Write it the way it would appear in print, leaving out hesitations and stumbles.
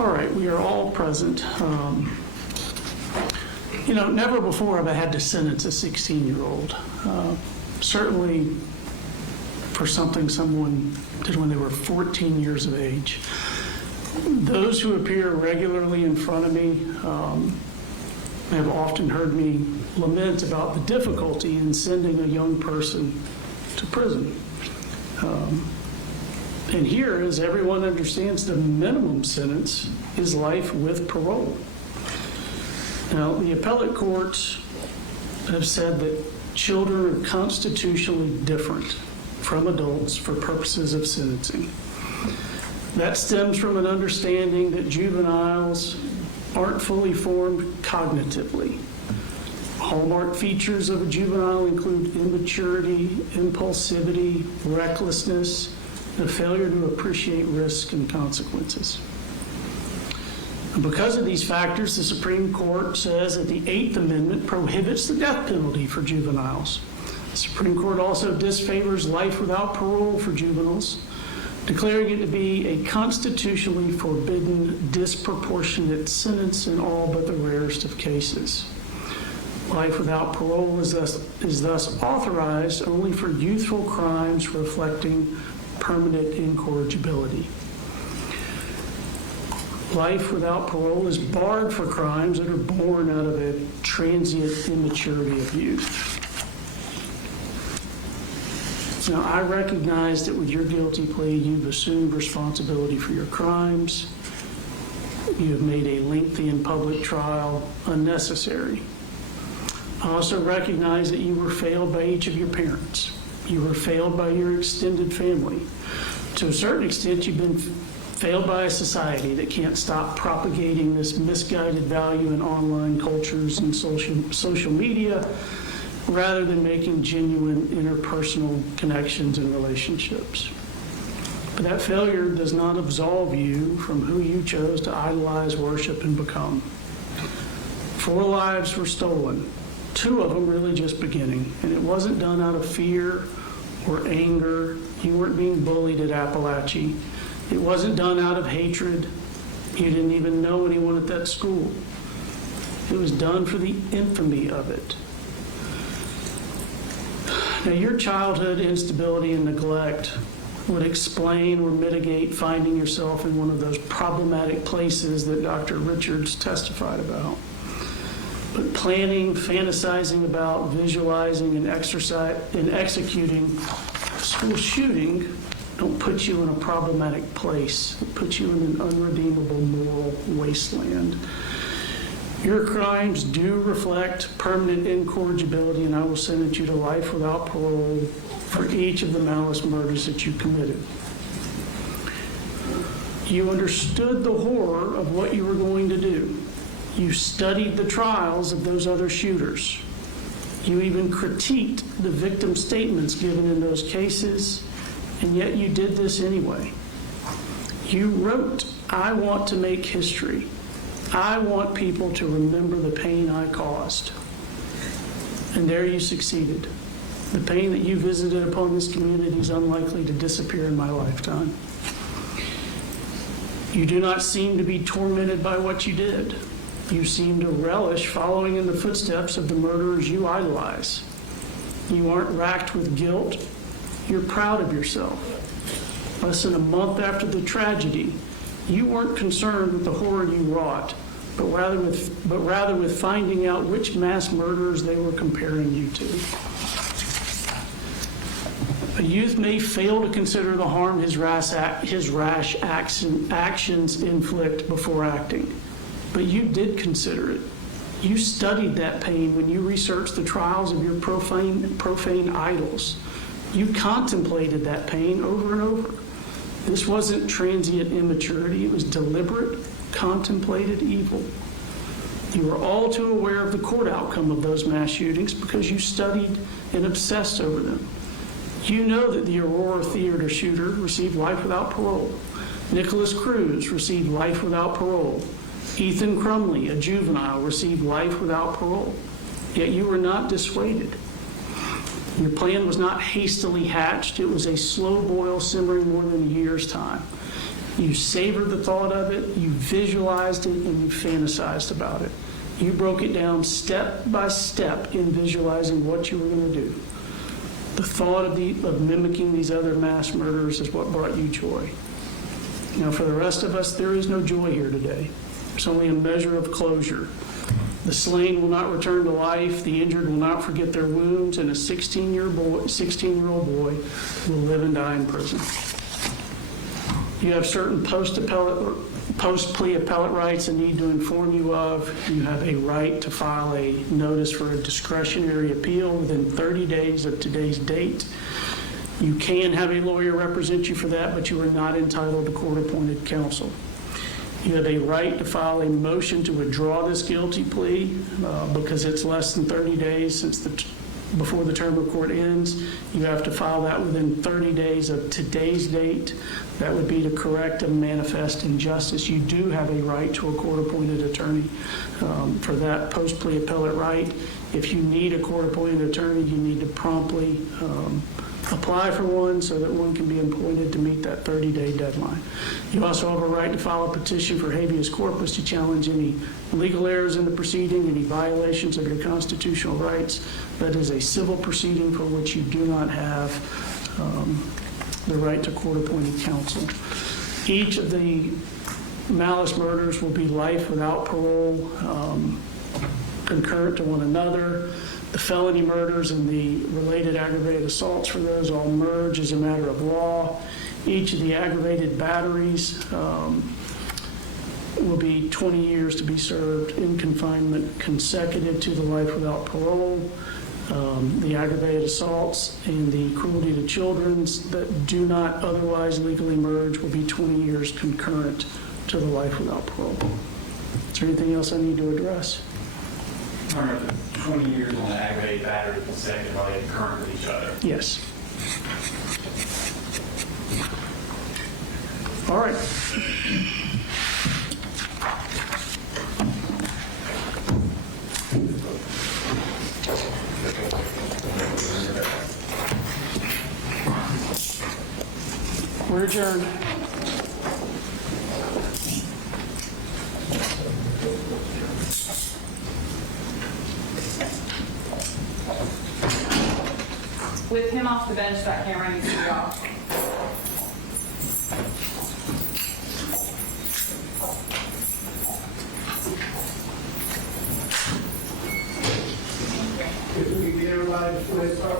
All right, we are all present. Never before have I had to sentence a 16-year-old. Certainly for something someone did when they were 14 years of age. Those who appear regularly in front of me have often heard me lament about the difficulty in sending a young person to prison. And here, as everyone understands, the minimum sentence is life with parole. Now, the appellate courts have said that children are constitutionally different from adults for purposes of sentencing. That stems from an understanding that juveniles aren't fully formed cognitively. Hallmark features of a juvenile include immaturity, impulsivity, recklessness, and a failure to appreciate risk and consequences. And because of these factors, the Supreme Court says that the Eighth Amendment prohibits the death penalty for juveniles. The Supreme Court also disfavors life without parole for juveniles, declaring it to be a constitutionally forbidden, disproportionate sentence in all but the rarest of cases. Life without parole is thus authorized only for youthful crimes reflecting permanent incorrigibility. Life without parole is barred for crimes that are born out of a transient immaturity of youth. Now, I recognize that with your guilty plea, you've assumed responsibility for your crimes. You have made a lengthy and public trial unnecessary. I also recognize that you were failed by each of your parents. You were failed by your extended family. To a certain extent, you've been failed by a society that can't stop propagating this misguided value in online cultures and social media, rather than making genuine interpersonal connections and relationships. But that failure does not absolve you from who you chose to idolize, worship, and become. 4 lives were stolen, 2 of them really just beginning, and it wasn't done out of fear or anger. You weren't being bullied at Apalachee. It wasn't done out of hatred. You didn't even know anyone at that school. It was done for the infamy of it. Now, your childhood instability and neglect would explain or mitigate finding yourself in one of those problematic places that Dr. Richards testified about. But planning, fantasizing about, visualizing, and executing school shooting don't put you in a problematic place. It puts you in an unredeemable moral wasteland. Your crimes do reflect permanent incorrigibility, and I will sentence you to life without parole for each of the malice murders that you committed. You understood the horror of what you were going to do. You studied the trials of those other shooters. You even critiqued the victim statements given in those cases, and yet you did this anyway. You wrote, "I want to make history. I want people to remember the pain I caused." And there you succeeded. The pain that you visited upon this community is unlikely to disappear in my lifetime. You do not seem to be tormented by what you did. You seem to relish following in the footsteps of the murderers you idolize. You aren't racked with guilt. You're proud of yourself. Less than a month after the tragedy, you weren't concerned with the horror you wrought, but rather with finding out which mass murderers they were comparing you to. A youth may fail to consider the harm his rash actions inflict before acting, but you did consider it. You studied that pain when you researched the trials of your profane idols. You contemplated that pain over and over. This wasn't transient immaturity. It was deliberate, contemplated evil. You were all too aware of the court outcome of those mass shootings because you studied and obsessed over them. You know that the Aurora Theater shooter received life without parole. Nicholas Cruz received life without parole. Ethan Crumley, a juvenile, received life without parole. Yet you were not dissuaded. Your plan was not hastily hatched. It was a slow boil simmering more than a year's time. You savored the thought of it, you visualized it, and you fantasized about it. You broke it down step by step in visualizing what you were going to do. The thought of mimicking these other mass murders is what brought you joy. Now, for the rest of us, there is no joy here today. There's only a measure of closure. The slain will not return to life, the injured will not forget their wounds, and a 16-year-old boy will live and die in prison. You have certain post-plea appellate rights I need to inform you of. You have a right to file a notice for a discretionary appeal within 30 days of today's date. You can have a lawyer represent you for that, but you are not entitled to court-appointed counsel. You have a right to file a motion to withdraw this guilty plea because it's less than 30 days before the term of court ends. You have to file that within 30 days of today's date. That would be to correct a manifest injustice. You do have a right to a court-appointed attorney for that post-plea appellate right. If you need a court-appointed attorney, you need to promptly apply for one so that one can be appointed to meet that 30-day deadline. You also have a right to file a petition for habeas corpus to challenge any legal errors in the proceeding, any violations of your constitutional rights. That is a civil proceeding for which you do not have the right to court-appointed counsel. Each of the malice murders will be life without parole, concurrent to one another. The felony murders and the related aggravated assaults for those all merge as a matter of law. Each of the aggravated batteries will be 20 years to be served in confinement consecutive to the life without parole. The aggravated assaults and the cruelty to children that do not otherwise legally merge will be 20 years concurrent to the life without parole. Is there anything else I need to address? 20 years on the aggravated battery consecutively concurrent with each other. Yes. All right. We're adjourned. With him off the bench, that camera needs to be off. If we can get everybody before they start